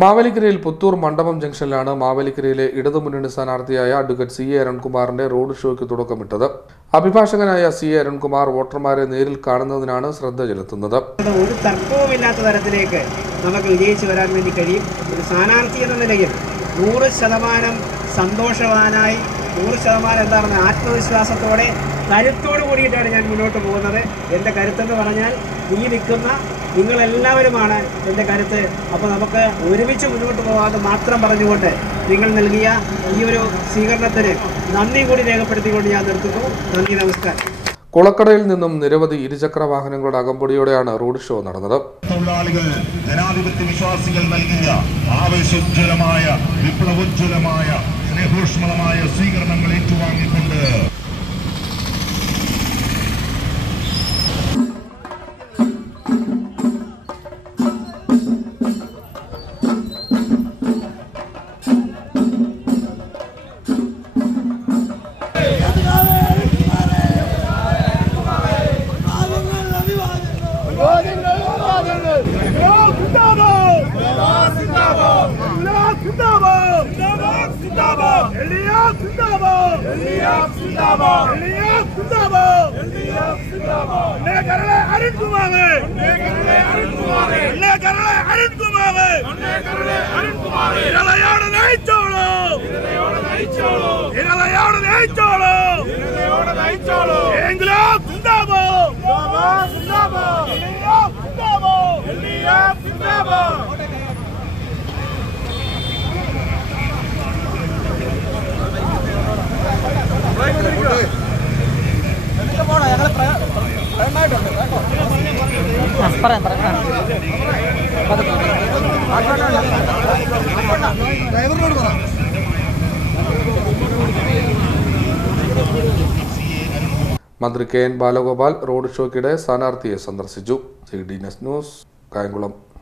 മാവേലിക്കരയിൽ പുത്തൂർ മണ്ഡപം ജംഗ്ഷനിലാണ് മാവേലിക്കരയിലെ ഇടതുമുന്നണി സ്ഥാനാർത്ഥിയായ അഡ്വക്കേറ്റ് സി എ അരുൺകുമാറിന്റെ റോഡ് ഷോയ്ക്ക് തുടക്കമിട്ടത്. അഭിഭാഷകനായ സി എ അരുൺകുമാർ വോട്ടർമാരെ നേരിൽ കാണുന്നതിനാണ് ശ്രദ്ധ ചെലുത്തുന്നത്. ഒരു തർക്കവുമില്ലാത്ത തരത്തിലേക്ക് നമുക്ക് വിജയിച്ചു വരാൻ വേണ്ടി കഴിയും. ഒരു സ്ഥാനാർത്ഥി എന്ന നിലയിൽ 100% സന്തോഷവാനായി 100% എന്താ പറയുക ആത്മവിശ്വാസത്തോടെ കരുത്തോട് കൂടിയിട്ടാണ് ഞാൻ മുന്നോട്ട് പോകുന്നത്. എൻ്റെ കരുത്തെന്ന് പറഞ്ഞാൽ ഈ നിൽക്കുന്ന നിങ്ങളെല്ലാവരുമാണ് എൻ്റെ കരുത്ത്. അപ്പോൾ നമുക്ക് ഒരുമിച്ച് മുന്നോട്ട് പോകാതെ മാത്രം പറഞ്ഞുകൊണ്ട് നിങ്ങൾ നൽകിയ ഈ ഒരു സ്വീകരണത്തിന് നന്ദി കൂടി രേഖപ്പെടുത്തിക്കൊണ്ട് ഞാൻ നിർത്തുന്നു. നന്ദി, നമസ്കാരം. കുളക്കടയിൽ നിന്നും നിരവധി ഇരുചക്ര വാഹനങ്ങളുടെ അകമ്പടിയോടെയാണ് റോഡ് ഷോ നടന്നത്. തൊഴിലാളികൾ ജനാധിപത്യ വിശ്വാസികൾ നൽകിയ ആവേശോജ്വലമായ വിപ്ലവോജ്വലമായ സ്നേഹോഷ്മളമായ സ്വീകരണങ്ങൾ ഏറ്റുവാങ്ങിക്കൊണ്ട് മന്ത്രി കെ എൻ ബാലഗോപാൽ റോഡ് ഷോയ്ക്കിടെ സ്ഥാനാർത്ഥിയെ സന്ദർശിച്ചു. CDNS news, Kayamkulam.